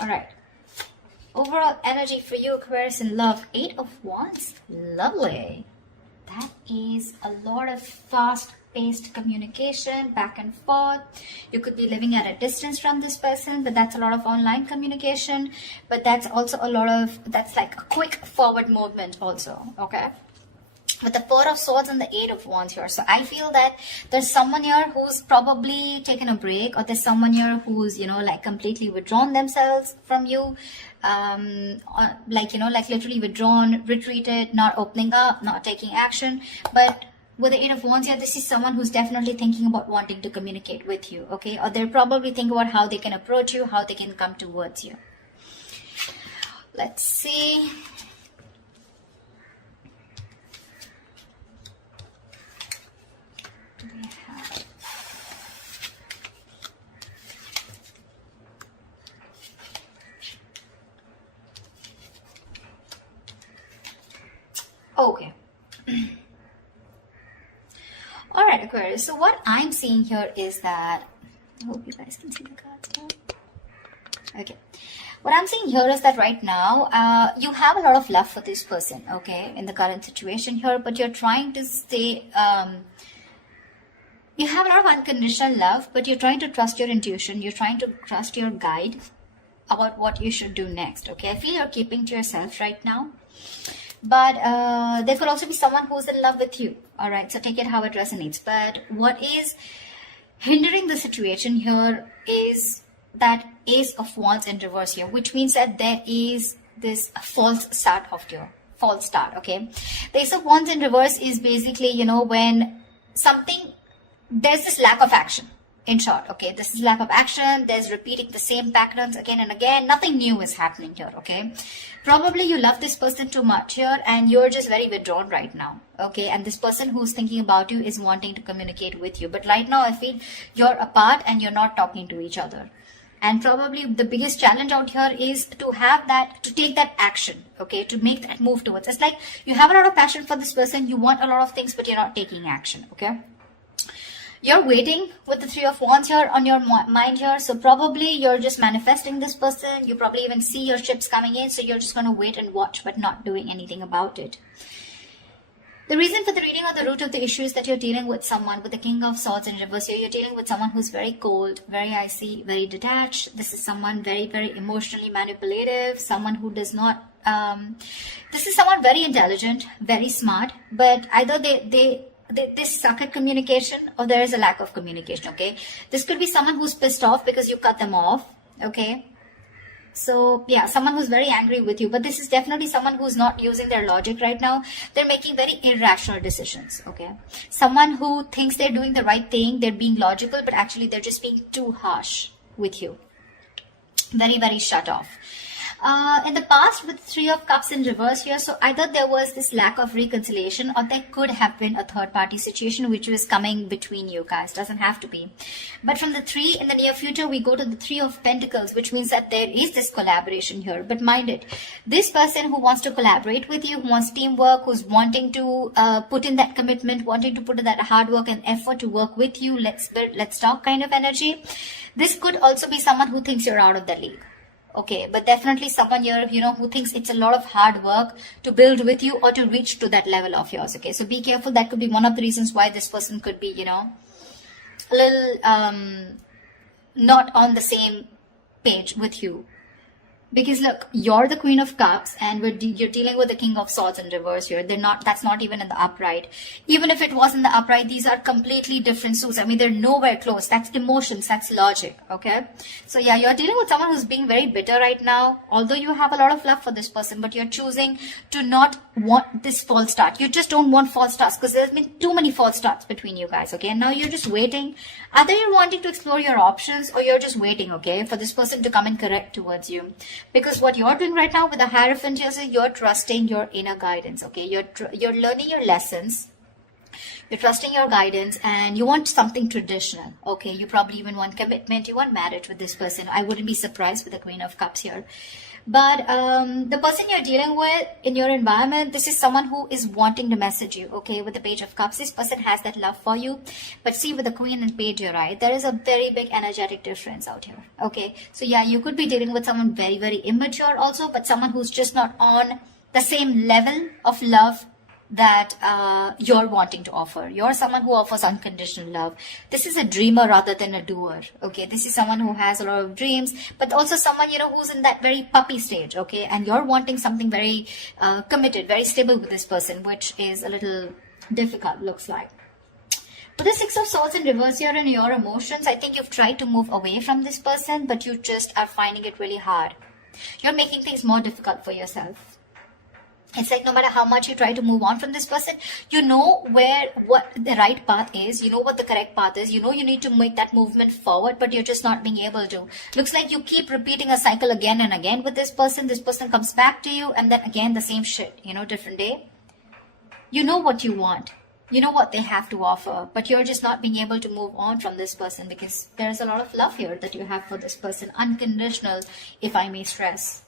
All right. Overall energy for you, Aquarius, in love. 8 of Wands. Lovely. That is a lot of fast-paced communication, back and forth. You could be living at a distance from this person, but that's a lot of online communication. But that's also a lot of, that's like a quick forward movement also, okay? With the 4 of Swords and the 8 of Wands here. So I feel that there's someone here who's probably taken a break, or there's someone here who's, you know, like completely withdrawn themselves from you. Like, you know, like literally withdrawn, retreated, not opening up, not taking action. But with the 8 of Wands here, this is someone who's definitely thinking about wanting to communicate with you, okay? Or they're probably thinking about how they can approach you, how they can come towards you. Let's see. Okay. All right, Aquarius. So what I'm seeing here is that, I hope you guys can see the cards now. Okay. What I'm seeing here is that right now, you have a lot of love for this person, okay, in the current situation here, but you're trying to stay, you have a lot of unconditional love, but you're trying to trust your intuition. You're trying to trust your guide about what you should do next, okay? I feel you're keeping to yourself right now. But there could also be someone who's in love with you. All right, so take it how it resonates. But what is hindering the situation here is that Ace of Wands in reverse here, which means that there is this false start of your false start, okay? The Ace of Wands in reverse is basically, you know, when something, there's this lack of action. In short, okay, this is lack of action. There's repeating the same patterns again and again. Nothing new is happening here, okay? Probably you love this person too much here and you're just very withdrawn right now, okay? And this person who's thinking about you is wanting to communicate with you. But right now, I feel you're apart and you're not talking to each other. And probably the biggest challenge out here is to have that, to take that action, okay? To make that move towards. It's like you have a lot of passion for this person. You want a lot of things, but you're not taking action, okay? You're waiting with the 3 of Wands here on your mind here. So probably you're just manifesting this person. You probably even see your ships coming in. So you're just going to wait and watch, but not doing anything about it. The reason for the reading or the root of the issue is that you're dealing with someone with the King of Swords in reverse here. You're dealing with someone who's very cold, very icy, very detached. This is someone very, very emotionally manipulative. Someone who does not... this is someone very intelligent, very smart. But either they suck at communication or there is a lack of communication, okay? This could be someone who's pissed off because you cut them off, okay? So, yeah, someone who's very angry with you. But this is definitely someone who's not using their logic right now. They're making very irrational decisions, okay? Someone who thinks they're doing the right thing, they're being logical, but actually they're just being too harsh with you. Very, very shut off. In the past with 3 of Cups in reverse here, so either there was this lack of reconciliation or there could have been a third party situation which was coming between you guys. Doesn't have to be. But from the 3 in the near future, we go to the 3 of Pentacles, which means that there is this collaboration here. But mind it, this person who wants to collaborate with you, who wants teamwork, who's wanting to put in that commitment, wanting to put in that hard work and effort to work with you, let's build, let's talk kind of energy. This could also be someone who thinks you're out of the league. Okay, but definitely someone here, you know, who thinks it's a lot of hard work to build with you or to reach to that level of yours. Okay, so be careful. That could be one of the reasons why this person could be, you know, a little not on the same page with you. Because look, you're the Queen of Cups and you're dealing with the King of Swords in reverse here. That's not even in the upright. Even if it was in the upright, these are completely different suits. I mean, they're nowhere close. That's emotions, that's logic, okay? So yeah, you're dealing with someone who's being very bitter right now. Although you have a lot of love for this person, but you're choosing to not want this false start. You just don't want false starts because there's been too many false starts between you guys, okay? And now you're just waiting. Either you're wanting to explore your options or you're just waiting, okay, for this person to come and correct towards you. Because what you're doing right now with the Hierophant is you're trusting your inner guidance, okay? You're learning your lessons You're trusting your guidance and you want something traditional. Okay, you probably even want commitment. You want marriage with this person. I wouldn't be surprised with the Queen of Cups here. But the person you're dealing with in your environment, this is someone who is wanting to message you, okay? With the Page of Cups, this person has that love for you. But see, with the Queen and Page here, right, there is a very big energetic difference out here, okay? So yeah, you could be dealing with someone very, very immature also, but someone who's just not on the same level of love that you're wanting to offer. You're someone who offers unconditional love. This is a dreamer rather than a doer, okay? This is someone who has a lot of dreams, but also someone, you know, who's in that very puppy stage, okay? And you're wanting something very committed, very stable with this person, which is a little difficult, looks like. With the Six of Swords in reverse here and your emotions, I think you've tried to move away from this person, but you just are finding it really hard. You're making things more difficult for yourself. It's like no matter how much you try to move on from this person, you know what the right path is, you know what the correct path is, you know you need to make that movement forward, but you're just not being able to. Looks like you keep repeating a cycle again and again with this person. This person comes back to you and then again the same shit, you know, different day. You know what you want. You know what they have to offer, but you're just not being able to move on from this person because there's a lot of love here that you have for this person. Unconditional, if I may stress.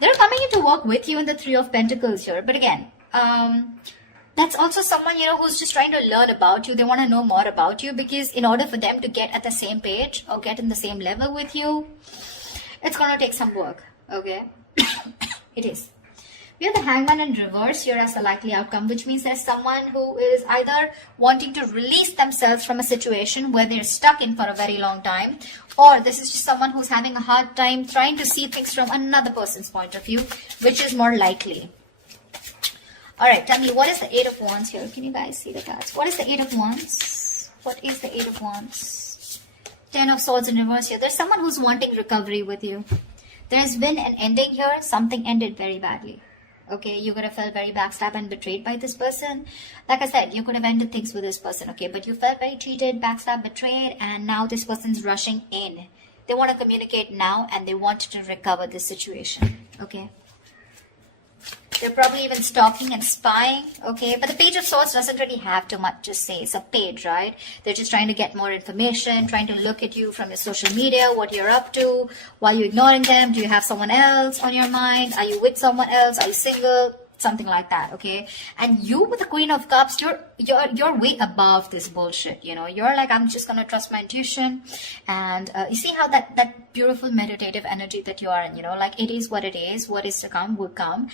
They're coming in to work with you in the Three of Pentacles here. But again, that's also someone, you know, who's just trying to learn about you. They want to know more about you because in order for them to get at the same page or get in the same level with you, it's going to take some work, okay? It is. We have the Hangman in reverse here as the likely outcome, which means there's someone who is either wanting to release themselves from a situation where they're stuck in for a very long time, or this is just someone who's having a hard time trying to see things from another person's point of view, which is more likely. All right, tell me, what is the Eight of Wands here? Can you guys see the cards? What is the Eight of Wands? What is the Eight of Wands? Ten of Swords in reverse here. There's someone who's wanting recovery with you. There's been an ending here. Something ended very badly. Okay, you could have felt very backstabbed and betrayed by this person. Like I said, you could have ended things with this person, okay? But you felt very cheated, backstabbed, betrayed, and now this person's rushing in. They want to communicate now and they want to recover this situation, okay? They're probably even stalking and spying, okay? But the Page of Swords doesn't really have too much to say. It's a page, right? They're just trying to get more information, trying to look at you from your social media, what you're up to. Why are you ignoring them? Do you have someone else on your mind? Are you with someone else? Are you single? Something like that, okay? And you with the Queen of Cups, you're way above this bullshit, you know? You're like, I'm just gonna trust my intuition. And you see how that beautiful meditative energy that you are in, you know? Like, it is. What is to come will come.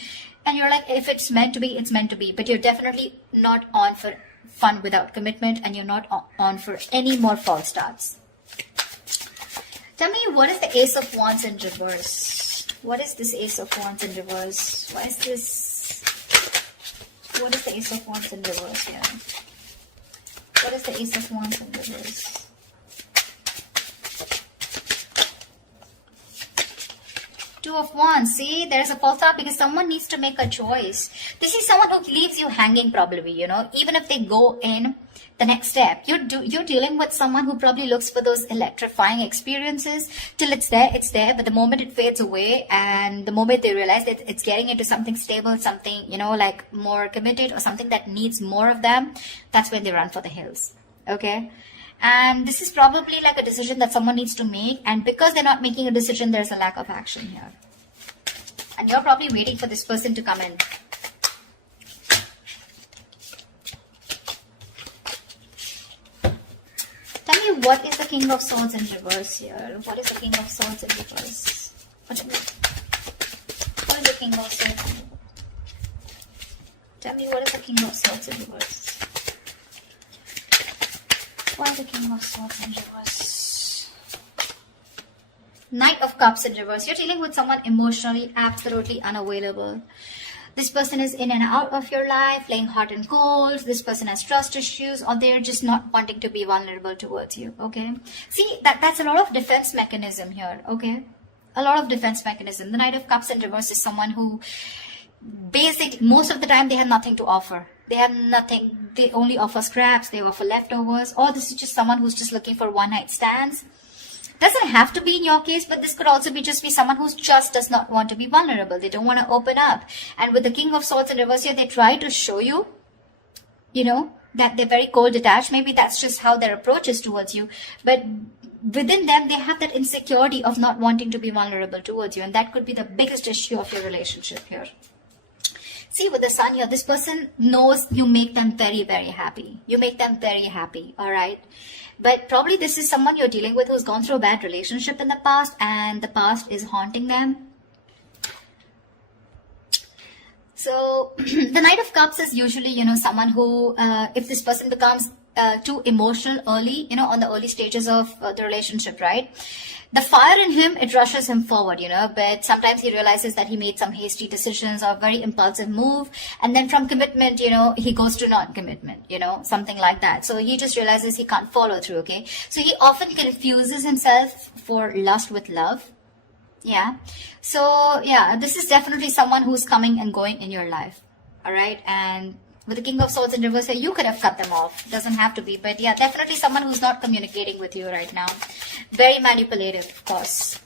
And you're like, if it's meant to be, it's meant to be. But you're definitely not on for fun without commitment, and you're not on for any more false starts. Tell me, what is the Ace of Wands in reverse? What is this Ace of Wands in reverse? What is this? What is the Ace of Wands in reverse here? What is the Ace of Wands in reverse? Two of Wands. See, there's a false start because someone needs to make a choice. This is someone who leaves you hanging probably, you know, even if they go in the next step. You're dealing with someone who probably looks for those electrifying experiences till it's there, but the moment it fades away and the moment they realize that it's getting into something stable, something, you know, like more committed or something that needs more of them, that's when they run for the hills, okay? And this is probably like a decision that someone needs to make. And because they're not making a decision, there's a lack of action here. And you're probably waiting for this person to come in. Tell me, what is the King of Swords in reverse here? What is the King of Swords in reverse? What is the King of Swords in reverse? Tell me, what is the King of Swords in reverse? Why the King of Swords in reverse? Knight of Cups in reverse. You're dealing with someone emotionally absolutely unavailable. This person is in and out of your life, playing hot and cold. This person has trust issues, or they're just not wanting to be vulnerable towards you, okay? See, that's a lot of defense mechanism here, okay? A lot of defense mechanism. The Knight of Cups in reverse is someone who basically, most of the time, they have nothing to offer. They have nothing. They only offer scraps. They offer leftovers. Or this is just someone who's just looking for one-night stands. Doesn't have to be in your case, but this could also be just someone who just does not want to be vulnerable. They don't want to open up. And with the King of Swords in reverse here, they try to show you, you know, that they're very cold detached. Maybe that's just how their approach is towards you. But within them, they have that insecurity of not wanting to be vulnerable towards you. And that could be the biggest issue of your relationship here. See, with the sun here, this person knows you make them very, very happy. You make them very happy, all right? But probably this is someone you're dealing with who's gone through a bad relationship in the past, and the past is haunting them. So the Knight of Cups is usually, someone who, if this person becomes too emotional early, on the early stages of the relationship, right? The fire in him, it rushes him forward, but sometimes he realizes that he made some hasty decisions or very impulsive move. And then from commitment, he goes to non-commitment, something like that. So he just realizes he can't follow through, okay? So he often confuses himself for lust with love. Yeah. So, yeah, this is definitely someone who's coming and going in your life. All right. And with the King of Swords in reverse here, you could have cut them off. Doesn't have to be. But yeah, definitely someone who's not communicating with you right now. Very manipulative, of course.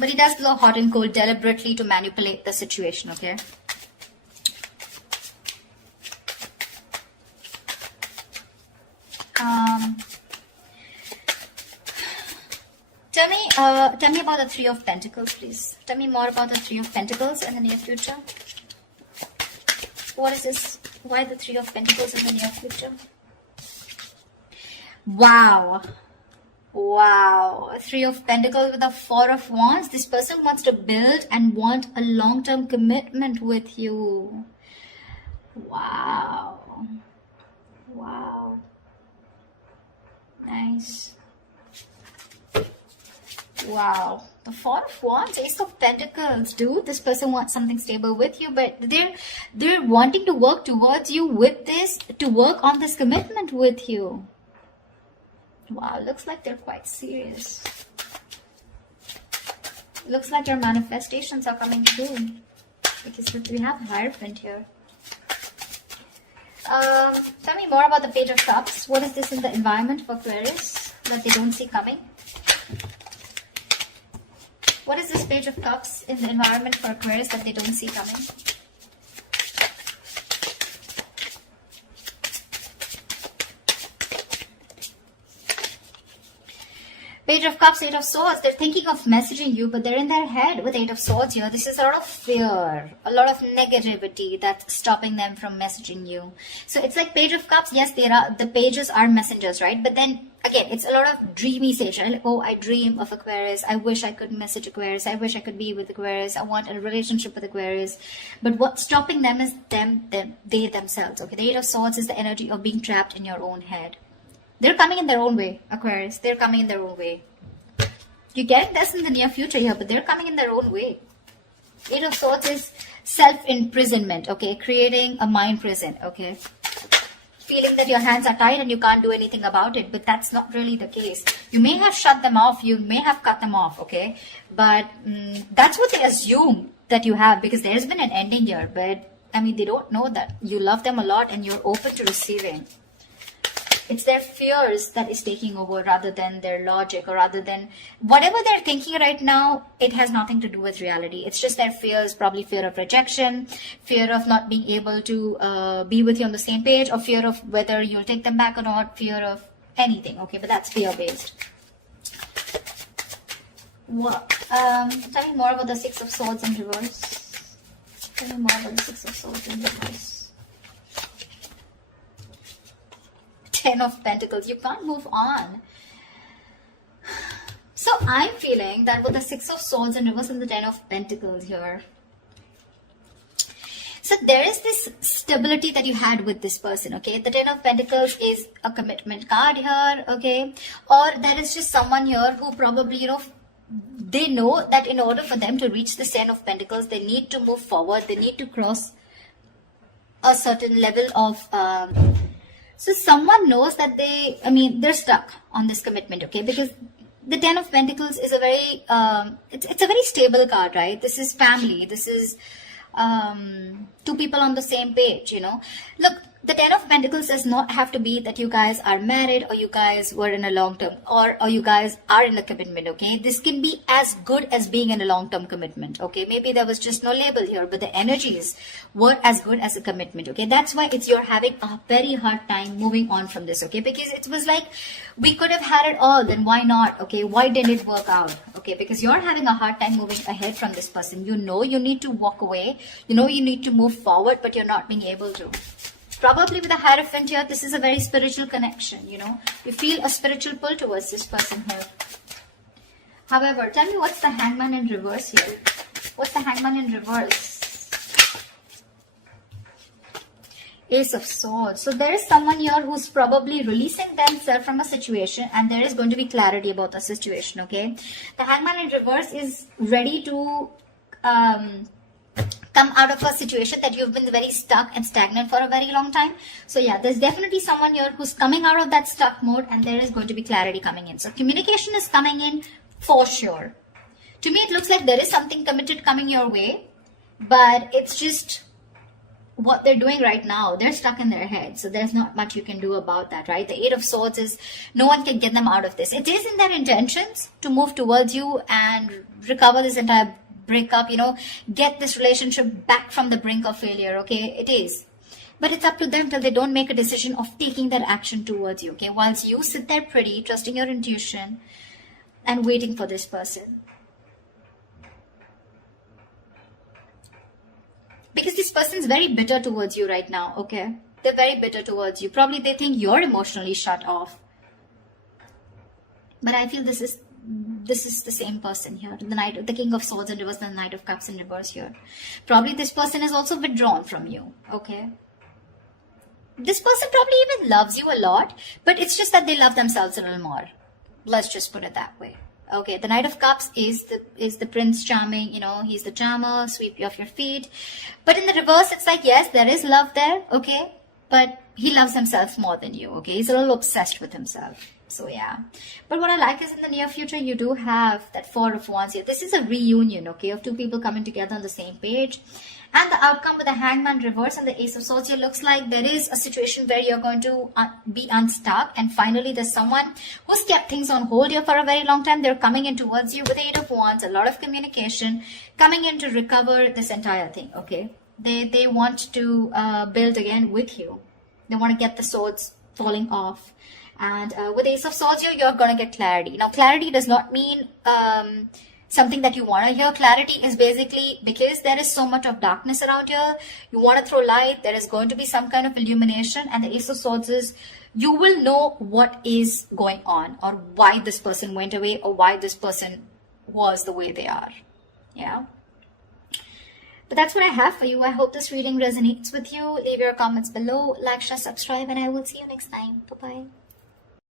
But he does blow hot and cold deliberately to manipulate the situation, okay? Tell me about the Three of Pentacles, please. Tell me more about the Three of Pentacles in the near future. What is this? Why the Three of Pentacles in the near future? Wow. Wow. Three of Pentacles with the Four of Wands. This person wants to build and want a long-term commitment with you. Wow. Wow. Nice. Wow. The Four of Wands, Ace of Pentacles, dude. This person wants something stable with you, but they're wanting to work towards you with this, to work on this commitment with you. Wow, looks like they're quite serious. Looks like your manifestations are coming true, because we have Hierophant here. Tell me more about the Page of Cups. What is this in the environment for Aquarius that they don't see coming? What is this Page of Cups in the environment for Aquarius that they don't see coming? Page of Cups, Eight of Swords. They're thinking of messaging you, but they're in their head with Eight of Swords here. This is a lot of fear, a lot of negativity that's stopping them from messaging you. So it's like Page of Cups. Yes, the pages are messengers, right? But then again, it's a lot of dreamy stage, right? Like, oh, I dream of Aquarius. I wish I could message Aquarius. I wish I could be with Aquarius. I want a relationship with Aquarius. But what's stopping them is they themselves. Okay, the Eight of Swords is the energy of being trapped in your own head. They're coming in their own way, Aquarius. They're coming in their own way. You're getting this in the near future here, but they're coming in their own way. Eight of Swords is self-imprisonment, okay? Creating a mind prison, okay? Feeling that your hands are tied and you can't do anything about it, but that's not really the case. You may have shut them off, you may have cut them off, okay? But that's what they assume that you have, because there's been an ending here, but I mean, they don't know that you love them a lot and you're open to receiving. It's their fears that is taking over rather than their logic, or rather than whatever they're thinking right now. It has nothing to do with reality. It's just their fears, probably fear of rejection, fear of not being able to be with you on the same page, or fear of whether you'll take them back or not, fear of anything. Okay, but that's fear-based. What? Tell me more about the Six of Swords in reverse. Tell me more about the Six of Swords in reverse. Ten of Pentacles. You can't move on. So I'm feeling that with the Six of Swords in reverse and the Ten of Pentacles here, so there is this stability that you had with this person, okay? The Ten of Pentacles is a commitment card here, okay? Or there is just someone here who probably, they know that in order for them to reach the Ten of Pentacles, they need to move forward. They need to cross a certain level of... So someone knows that they're stuck on this commitment, okay? Because the Ten of Pentacles is a very, it's a very stable card, right? This is family. This is two people on the same page, Look, The Ten of Pentacles does not have to be that you guys are married or you guys were in a long-term or you guys are in a commitment, okay? This can be as good as being in a long-term commitment, okay? Maybe there was just no label here, but the energies were as good as a commitment, okay? That's why you're having a very hard time moving on from this, okay? Because it was like, we could have had it all, then why not, okay? Why didn't it work out, okay? Because you're having a hard time moving ahead from this person. You know you need to walk away. You know you need to move forward, but you're not being able to. Probably with a Hierophant here, this is a very spiritual connection, you know. You feel a spiritual pull towards this person here. However, tell me what's the Hangman in reverse here? What's the Hangman in reverse? Ace of Swords. So there is someone here who's probably releasing themselves from a situation, and there is going to be clarity about the situation, okay? The Hangman in reverse is ready to come out of a situation that you've been very stuck and stagnant for a very long time. So yeah, there's definitely someone here who's coming out of that stuck mode, and there is going to be clarity coming in. So communication is coming in for sure. To me, it looks like there is something committed coming your way, but it's just what they're doing right now. They're stuck in their head, so there's not much you can do about that, right? The Eight of Swords is no one can get them out of this. It is in their intentions to move towards you and recover this entire breakup, you know, get this relationship back from the brink of failure, okay? It is. But it's up to them till they don't make a decision of taking that action towards you, okay? Whilst you sit there pretty, trusting your intuition and waiting for this person. Because this person's very bitter towards you right now, okay? They're very bitter towards you. Probably they think you're emotionally shut off. But I feel this is the same person here. The King of Swords in reverse and the Knight of Cups in reverse here. Probably this person is also withdrawn from you, okay? This person probably even loves you a lot, but it's just that they love themselves a little more. Let's just put it that way. Okay, the Knight of Cups is the Prince Charming, you know, he's the charmer, sweep you off your feet. But in the reverse, it's like, yes, there is love there, okay? But he loves himself more than you, okay? He's a little obsessed with himself. So yeah, but what I like is in the near future, you do have that Four of Wands here. This is a reunion, okay, of two people coming together on the same page. And the outcome with the Hangman reverse and the Ace of Swords here looks like there is a situation where you're going to be unstuck. And finally, there's someone who's kept things on hold here for a very long time. They're coming in towards you with the Eight of Wands, a lot of communication, coming in to recover this entire thing, okay? They want to build again with you. They want to get the swords falling off. And with Ace of Swords here, you're going to get clarity. Now, clarity does not mean something that you want to hear. Clarity is basically because there is so much of darkness around here. You want to throw light. There is going to be some kind of illumination. And the Ace of Swords is you will know what is going on or why this person went away or why this person was the way they are. Yeah. But that's what I have for you. I hope this reading resonates with you. Leave your comments below, like, share, subscribe, and I will see you next time. Bye-bye.